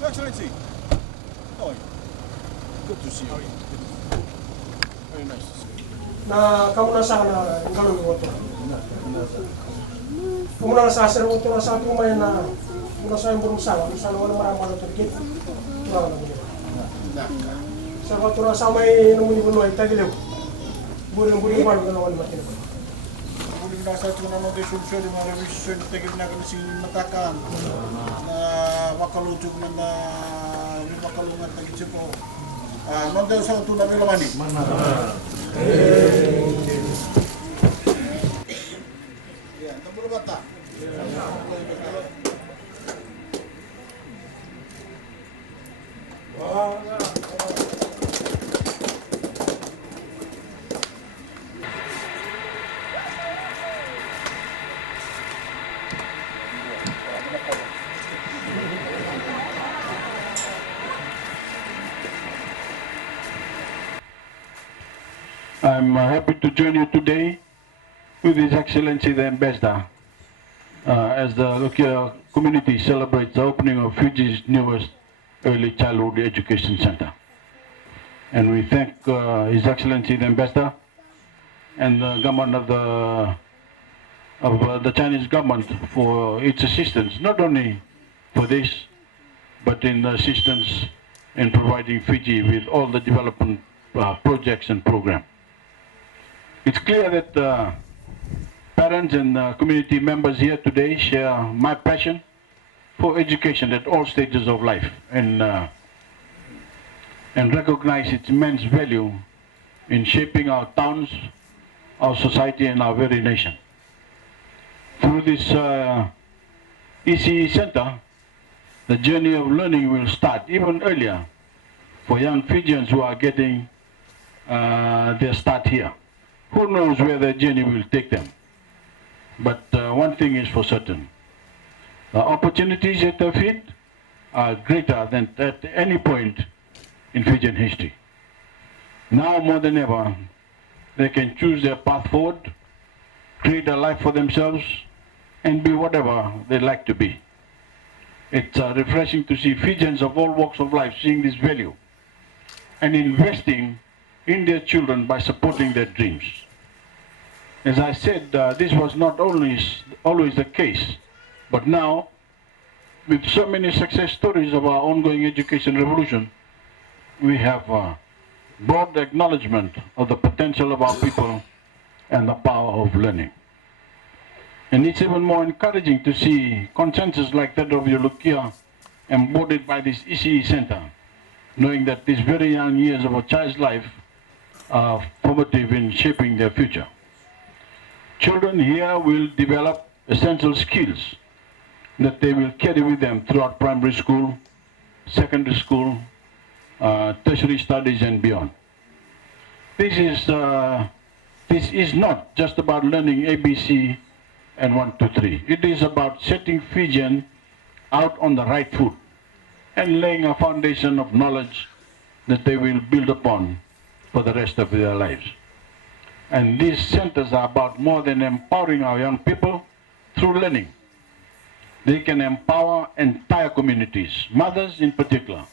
Your Excellency. How are you? Good to see you. Very nice to see you. Na kamu na sana ngalungi woto. Kumuna sa sir woto na sa ating may na muna sa yung sawa, sana wala marama na turkit. Wala na muna. Sa woto na sa may numuni bunoy tagilew. Buring wala na wala matin. Buling nasa ito na mga desulsyon, yung mga revision, tigil na kami si Matakan na makalutog na yung makalungan tagit siya po. Nonde sa ito na milamani. Yan, tabulo bata. I'm happy to join you today with His Excellency the Ambassador as the Lukia community celebrates the opening of Fiji's newest early childhood education center. And we thank His Excellency the Ambassador and the government of the Chinese government for its assistance, not only for this, but in the assistance in providing Fiji with all the development projects and programs. It's clear that parents and community members here today share my passion for education at all stages of life and recognize its immense value in shaping our towns, our society and our very nation. Through this ECE Center, the journey of learning will start even earlier for young Fijians who are getting their start here. Who knows where the journey will take them? But one thing is for certain. The opportunities at their feet are greater than at any point in Fijian history. Now more than ever, they can choose their path forward, create a life for themselves, and be whatever they like to be. It's refreshing to see Fijians of all walks of life seeing this value and investing in their children by supporting their dreams. As I said, this was not always the case, but now, with so many success stories of our ongoing education revolution, we have broad acknowledgement of the potential of our people and the power of learning. And it's even more encouraging to see consensus like that of Yulukia embodied by this ECE Center, knowing that these very young years of a child's life are formative in shaping their future. Children here will develop essential skills that they will carry with them throughout primary school, secondary school, tertiary studies and beyond. This is not just about learning ABC and 1, 2, 3. It is about setting Fijian out on the right foot and laying a foundation of knowledge that they will build upon for the rest of their lives. And these centers are about more than empowering our young people through learning. They can empower entire communities. Mothers in particular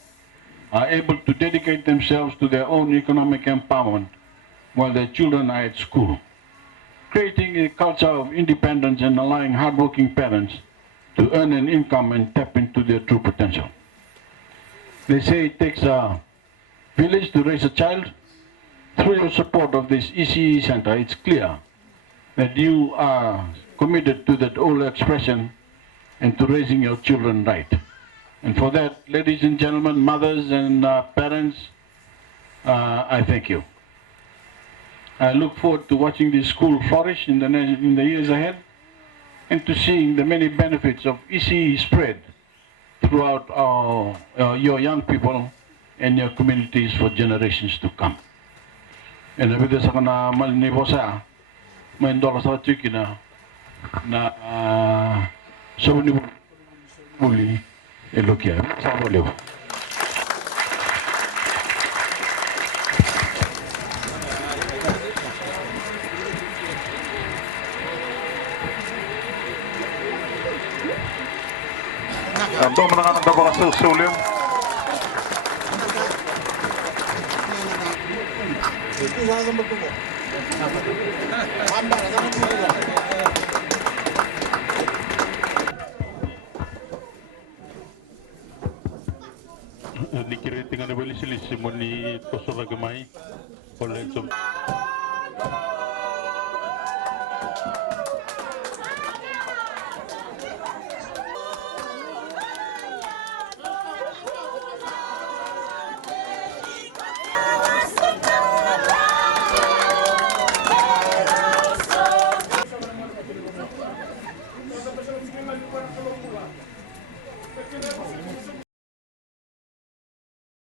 are able to dedicate themselves to their own economic empowerment while their children are at school, creating a culture of independence and allowing hardworking parents to earn an income and tap into their true potential. They say it takes a village to raise a child. Through your support of this ECE Center, it's clear that you are committed to that old expression and to raising your children right. And for that, ladies and gentlemen, mothers and parents, I thank you. I look forward to watching this school flourish in the years ahead and to seeing the many benefits of ECE spread throughout your young people and your communities for generations to come. And with this, I'm going to may dollar sa chikina na so many muli elokia sa boleh. Ang menangan ang kapal sulim. Itu sangat bertemu. Ambar, jangan bertemu. Nikiri tinggal beli silis simoni kosora gemai oleh